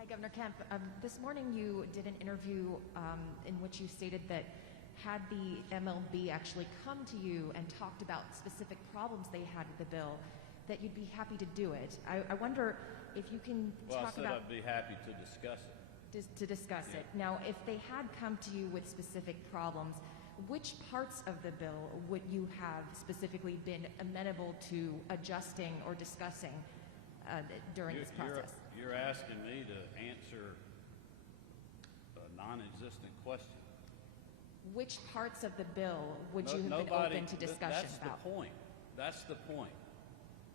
Hi, Governor Kemp. This morning you did an interview in which you stated that had the MLB actually come to you and talked about specific problems they had with the bill, that you'd be happy to do it. I wonder if you can talk about... Well, I said I'd be happy to discuss it. To discuss it. Now, if they had come to you with specific problems, which parts of the bill would you have specifically been amenable to adjusting or discussing during this process? You're asking me to answer a non-existent question. Which parts of the bill would you have been open to discussion about? That's the point.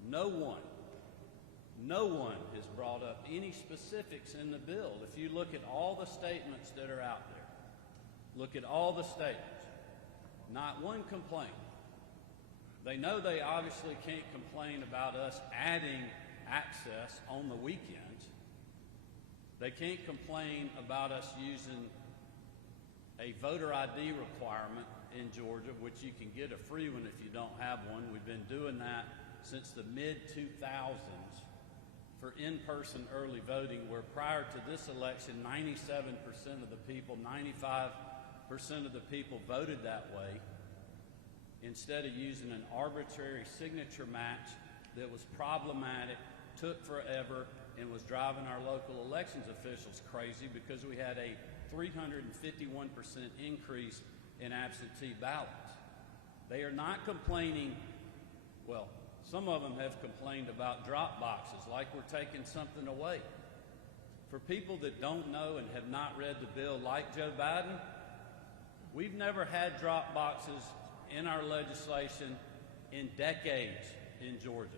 No one has brought up any specifics in the bill. If you look at all the statements that are out there, look at all the statements, not one complaint. They know they obviously can't complain about us adding access on the weekends. They can't complain about us using a voter ID requirement in Georgia, which you can get a free one if you don't have one. We've been doing that since the mid-2000s for in-person early voting, where prior to this election, 97% of the people, 95% of the people voted that way, instead of using an arbitrary signature match that was problematic, took forever, and was driving our local elections officials crazy because we had a 351% increase in absentee ballots. They are not complaining, well, some of them have complained about drop boxes, like we're taking something away. For people that don't know and have not read the bill, like Joe Biden, we've never had drop boxes in our legislation in decades in Georgia.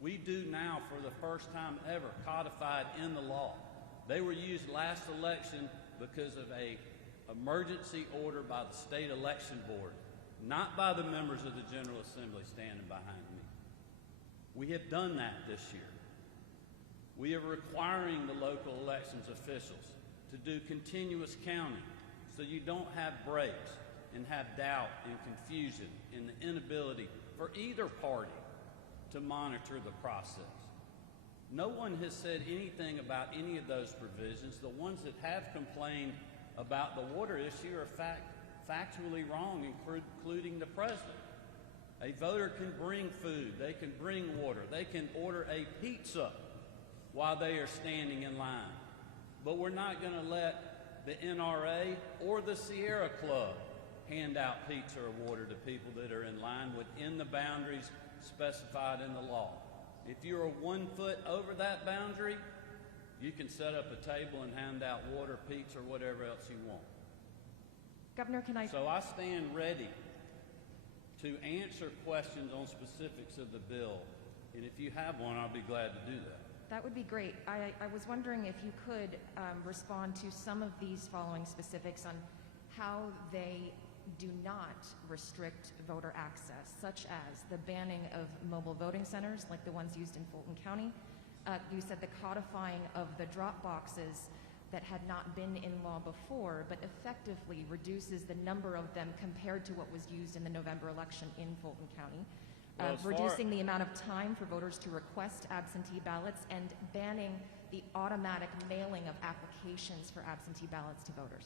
We do now, for the first time ever, codified in the law. They were used last election because of an emergency order by the state election board, not by the members of the General Assembly standing behind me. We have done that this year. We are requiring the local elections officials to do continuous counting so you don't have breaks and have doubt and confusion and the inability for either party to monitor the process. No one has said anything about any of those provisions. The ones that have complained about the water issue are factually wrong, including the president. A voter can bring food, they can bring water, they can order a pizza while they are standing in line. But we're not going to let the NRA or the Sierra Club hand out pizza or water to people that are in line within the boundaries specified in the law. If you're 1 foot over that boundary, you can set up a table and hand out water, pizza, or whatever else you want. Governor, can I... So I stand ready to answer questions on specifics of the bill. And if you have one, I'll be glad to do that. That would be great. I was wondering if you could respond to some of these following specifics on how they do not restrict voter access, such as the banning of mobile voting centers like the ones used in Fulton County. You said the codifying of the drop boxes that had not been in law before, but effectively reduces the number of them compared to what was used in the November election in Fulton County. Reducing the amount of time for voters to request absentee ballots and banning the automatic mailing of applications for absentee ballots to voters.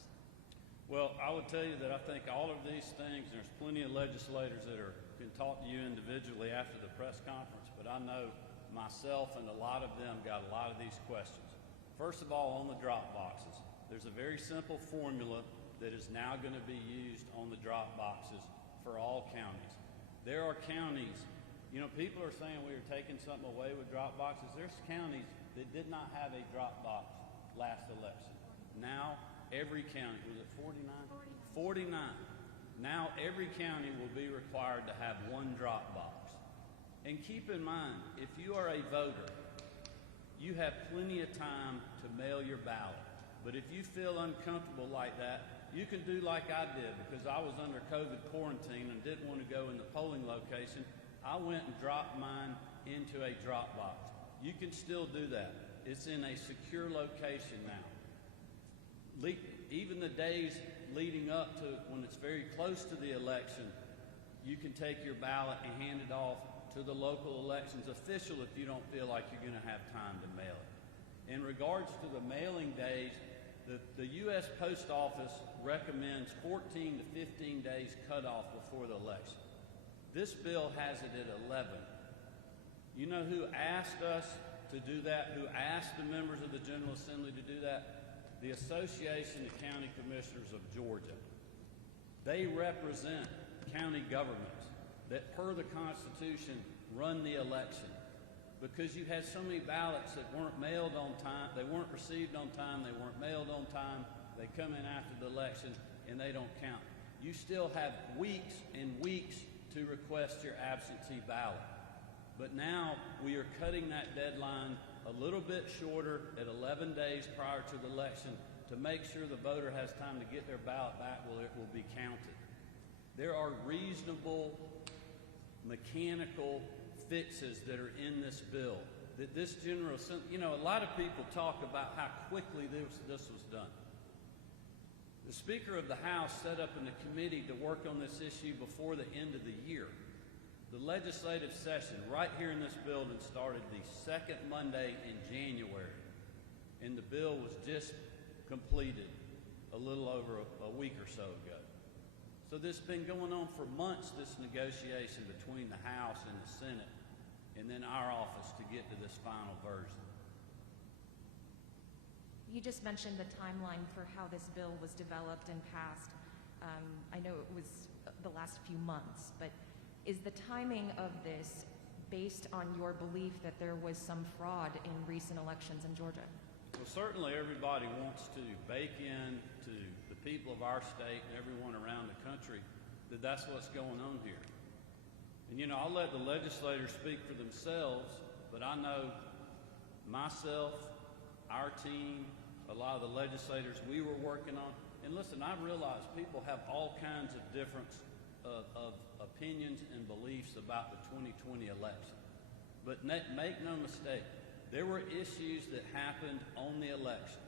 Well, I would tell you that I think all of these things, there's plenty of legislators that can talk to you individually after the press conference, but I know myself and a lot of them got a lot of these questions. First of all, on the drop boxes, there's a very simple formula that is now going to be used on the drop boxes for all counties. There are counties, you know, people are saying we are taking something away with drop boxes. There's counties that did not have a drop box last election. Now, every county, was it 49? 49. Now every county will be required to have one drop box. And keep in mind, if you are a voter, you have plenty of time to mail your ballot. But if you feel uncomfortable like that, you can do like I did, because I was under COVID quarantine and didn't want to go in the polling location. I went and dropped mine into a drop box. You can still do that. It's in a secure location now. Even the days leading up to when it's very close to the election, you can take your ballot and hand it off to the local elections official if you don't feel like you're going to have time to mail it. In regards to the mailing days, the U.S. Post Office recommends 14 to 15 days cutoff before the election. This bill has it at 11. You know who asked us to do that? Who asked the members of the General Assembly to do that? The Association of County Commissioners of Georgia. They represent county governments that, per the Constitution, run the election. Because you had so many ballots that weren't mailed on time, they weren't received on time, they weren't mailed on time, they come in after the election and they don't count. You still have weeks and weeks to request your absentee ballot. But now we are cutting that deadline a little bit shorter at 11 days prior to the election to make sure the voter has time to get their ballot back where it will be counted. There are reasonable mechanical fixes that are in this bill that this General Assembly, you know, a lot of people talk about how quickly this was done. The Speaker of the House set up in the committee to work on this issue before the end of the year. The legislative session right here in this building started the second Monday in January, and the bill was just completed a little over a week or so ago. So this has been going on for months, this negotiation between the House and the Senate, and then our office to get to this final version. You just mentioned the timeline for how this bill was developed and passed. I know it was the last few months, but is the timing of this based on your belief that there was some fraud in recent elections in Georgia? Well, certainly everybody wants to bake in to the people of our state and everyone around the country that that's what's going on here. And you know, I'll let the legislators speak for themselves, but I know myself, our team, a lot of the legislators we were working on, and listen, I realize people have all kinds of different of opinions and beliefs about the 2020 election. But make no mistake, there were issues that happened on the election,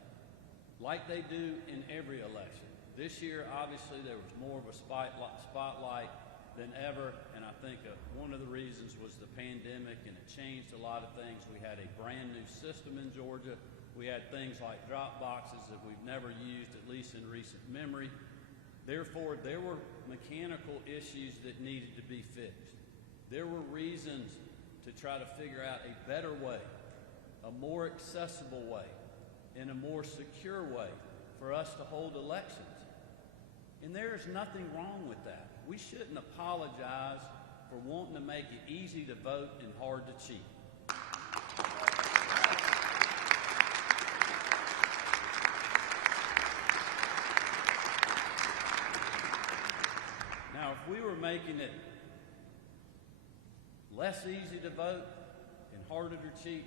like they do in every election. This year, obviously, there was more of a spotlight than ever, and I think one of the reasons was the pandemic, and it changed a lot of things. We had a brand new system in Georgia. We had things like drop boxes that we've never used, at least in recent memory. Therefore, there were mechanical issues that needed to be fixed. There were reasons to try to figure out a better way, a more accessible way, and a more secure way for us to hold elections. And there is nothing wrong with that. We shouldn't apologize for wanting to make it easy to vote and hard to cheat. Now, if we were making it less easy to vote and harder to cheat,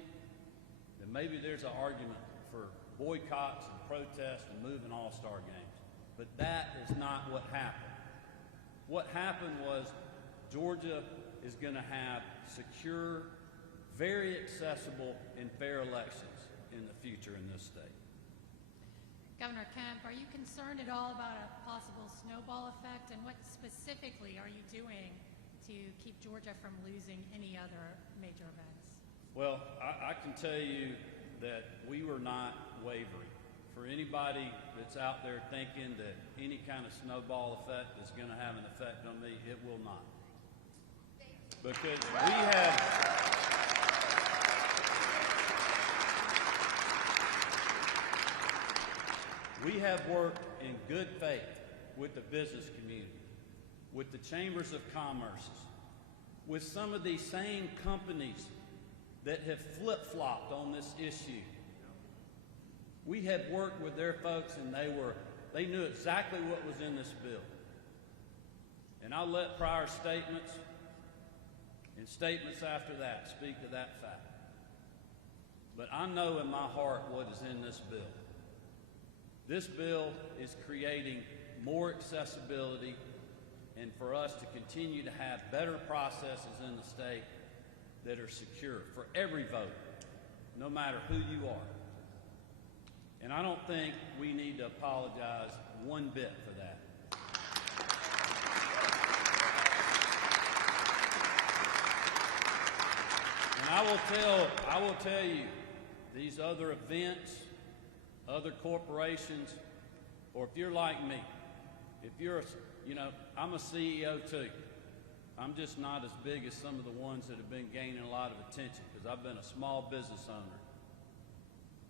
then maybe there's an argument for boycotts and protests and moving all-star games. But that is not what happened. What happened was Georgia is going to have secure, very accessible, and fair elections in the future in this state. Governor Kemp, are you concerned at all about a possible snowball effect, and what specifically are you doing to keep Georgia from losing any other major events? Well, I can tell you that we were not wavering. For anybody that's out there thinking that any kind of snowball effect is going to have an effect on me, it will not. Because we have worked in good faith with the business community, with the chambers of commerce, with some of these same companies that have flip-flopped on this issue. We had worked with their folks, and they knew exactly what was in this bill. And I'll let prior statements and statements after that speak to that fact. But I know in my heart what is in this bill. This bill is creating more accessibility and for us to continue to have better processes in the state that are secure for every voter, no matter who you are. And I don't think we need to apologize one bit for that. And I will tell you these other events, other corporations, or if you're like me, if you're, I'm a CEO too. I'm just not as big as some of the ones that have been gaining a lot of attention because I've been a small business owner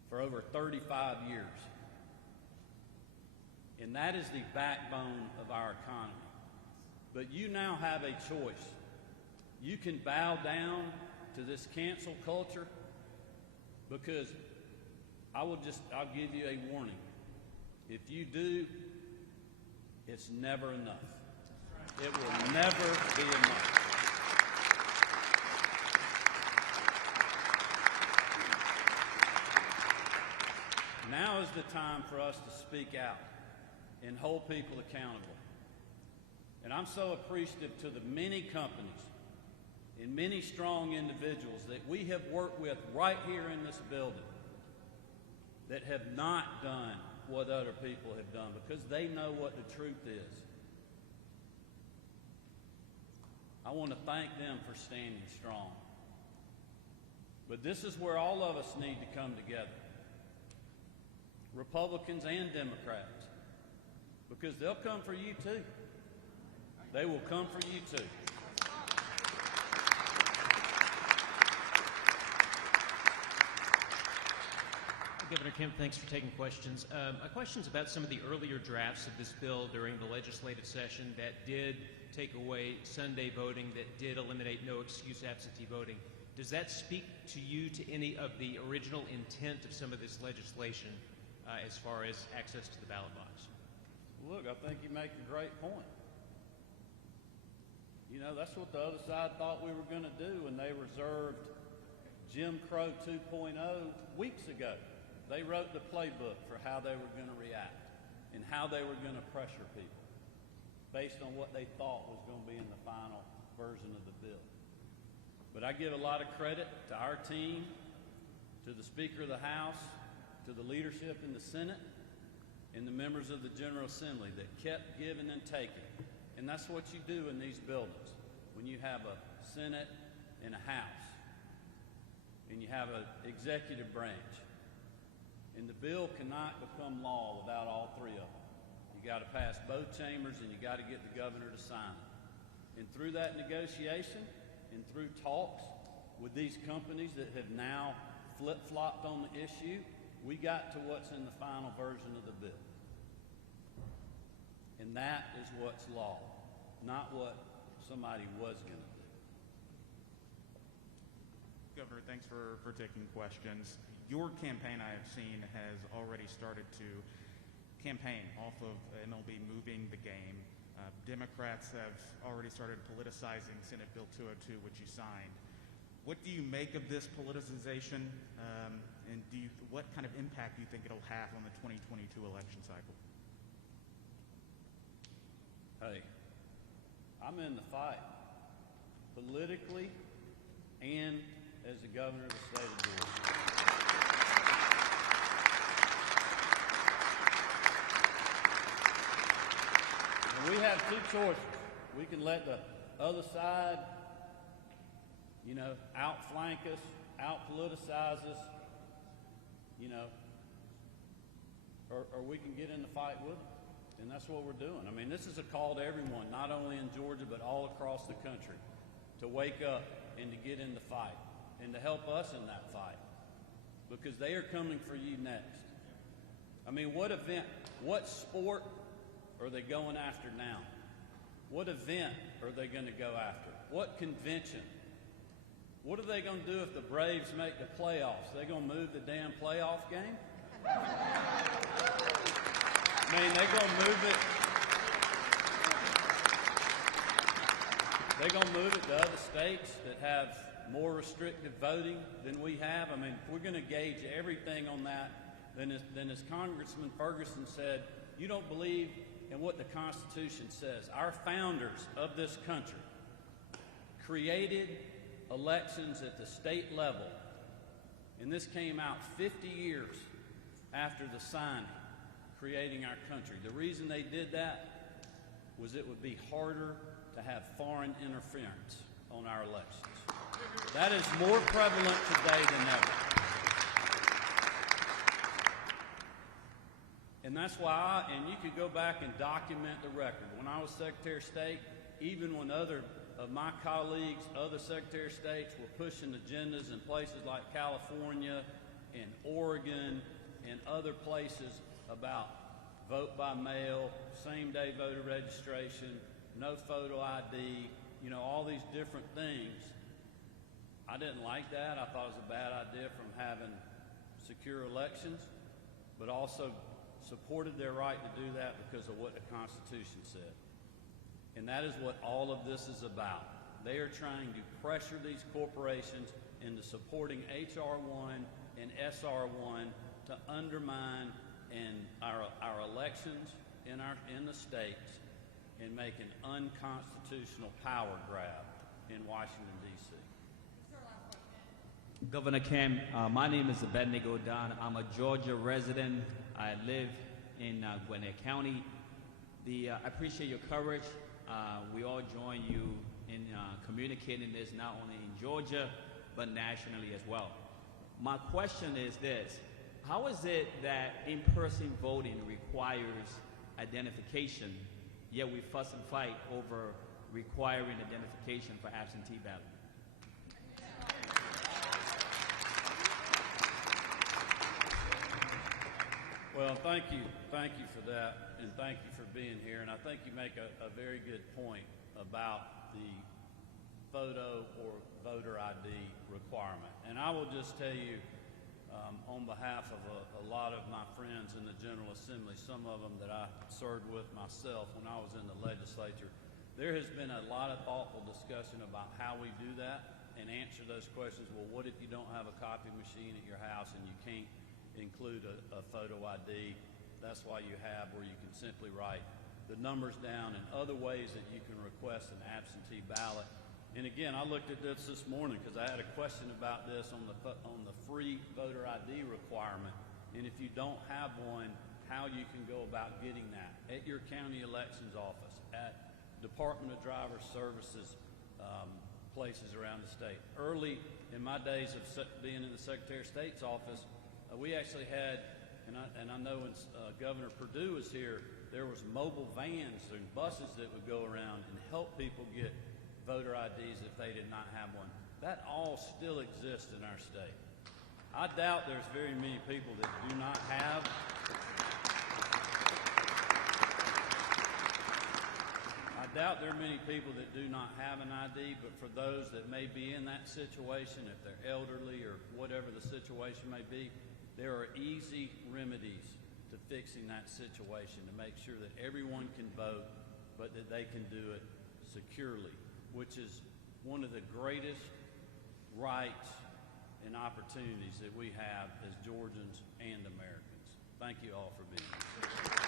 for over 35 years. And that is the backbone of our economy. But you now have a choice. You can bow down to this cancel culture because I'll give you a warning. If you do, it's never enough. It will never be enough. Now is the time for us to speak out and hold people accountable. And I'm so appreciative to the many companies and many strong individuals that we have worked with right here in this building that have not done what other people have done because they know what the truth is. I want to thank them for standing strong. But this is where all of us need to come together, Republicans and Democrats, because they'll come for you too. They will come for you too. Governor Kemp, thanks for taking questions. My question's about some of the earlier drafts of this bill during the legislative session that did take away Sunday voting, that did eliminate no excuse absentee voting. Does that speak to you to any of the original intent of some of this legislation as far as access to the ballot box? Look, I think you make a great point. That's what the other side thought we were going to do when they reserved Jim Crow 2.0 weeks ago. They wrote the playbook for how they were going to react and how they were going to pressure people based on what they thought was going to be in the final version of the bill. But I give a lot of credit to our team, to the Speaker of the House, to the leadership in the Senate, and the members of the General Assembly that kept giving and taking. And that's what you do in these buildings when you have a Senate and a House and you have an executive branch. And the bill cannot become law without all three of them. You got to pass both chambers and you got to get the governor to sign it. And through that negotiation and through talks with these companies that have now flip-flopped on the issue, we got to what's in the final version of the bill. And that is what's law, not what somebody was going to do. Governor, thanks for taking questions. Your campaign, I have seen, has already started to campaign off of MLB moving the game. Democrats have already started politicizing Senate Bill 202, which you signed. What do you make of this politicization, and what kind of impact do you think it'll have on the 2022 election cycle? Hey, I'm in the fight, politically and as the governor of the state of Georgia. And we have two choices. We can let the other side, outflank us, out-politicize us, or we can get in the fight with them. And that's what we're doing. I mean, this is a call to everyone, not only in Georgia, but all across the country, to wake up and to get in the fight and to help us in that fight, because they are coming for you next. I mean, what sport are they going after now? What event are they going to go after? What convention? What are they going to do if the Braves make the playoffs? They going to move the damn playoff game? I mean, they're going to move it. They're going to move it to other states that have more restrictive voting than we have. I mean, if we're going to gauge everything on that, then as Congressman Ferguson said, you don't believe in what the Constitution says. Our founders of this country created elections at the state level, and this came out 50 years after the signing, creating our country. The reason they did that was it would be harder to have foreign interference on our elections. That is more prevalent today than ever. that's why, and you could go back and document the record. When I was Secretary of State, even when other of my colleagues, other Secretary of States were pushing agendas in places like California and Oregon and other places about vote by mail, same-day voter registration, no photo ID, you know, all these different things. I didn't like that. I thought it was a bad idea from having secure elections, but also supported their right to do that because of what the Constitution said. And that is what all of this is about. They are trying to pressure these corporations into supporting H.R. 1 and S.R. 1 to undermine our elections in the states and make an unconstitutional power grab in Washington, D.C. Governor Kemp, my name is Abednego Don. I'm a Georgia resident. I live in Gwinnett County. I appreciate your courage. We all join you in communicating this not only in Georgia, but nationally as well. My question is this: how is it that in-person voting requires identification, yet we fuss and fight over requiring identification for absentee ballot? Well, thank you for that, and thank you for being here. And I think you make a very good point about the photo or voter ID requirement. And I will just tell you, on behalf of a lot of my friends in the General Assembly, some of them that I served with myself when I was in the legislature, there has been a lot of thoughtful discussion about how we do that and answer those questions. Well, what if you don't have a copy machine at your house and you can't include a photo ID? That's why you have where you can simply write the numbers down and other ways that you can request an absentee ballot. And again, I looked at this morning because I had a question about this on the free voter ID requirement. And if you don't have one, how you can go about getting that at your county elections office, at Department of Driver Services places around the state. Early in my days of being in the Secretary of State's office, we actually had, and I know when Governor Perdue was here, there was mobile vans and buses that would go around and help people get voter IDs if they did not have one. That all still exists in our state. I doubt there's very many people that do not have. I doubt there are many people that do not have an ID, but for those that may be in that situation, if they're elderly or whatever the situation may be, there are easy remedies to fixing that situation to make sure that everyone can vote, but that they can do it securely, which is one of the greatest rights and opportunities that we have as Georgians and Americans. Thank you all for being here.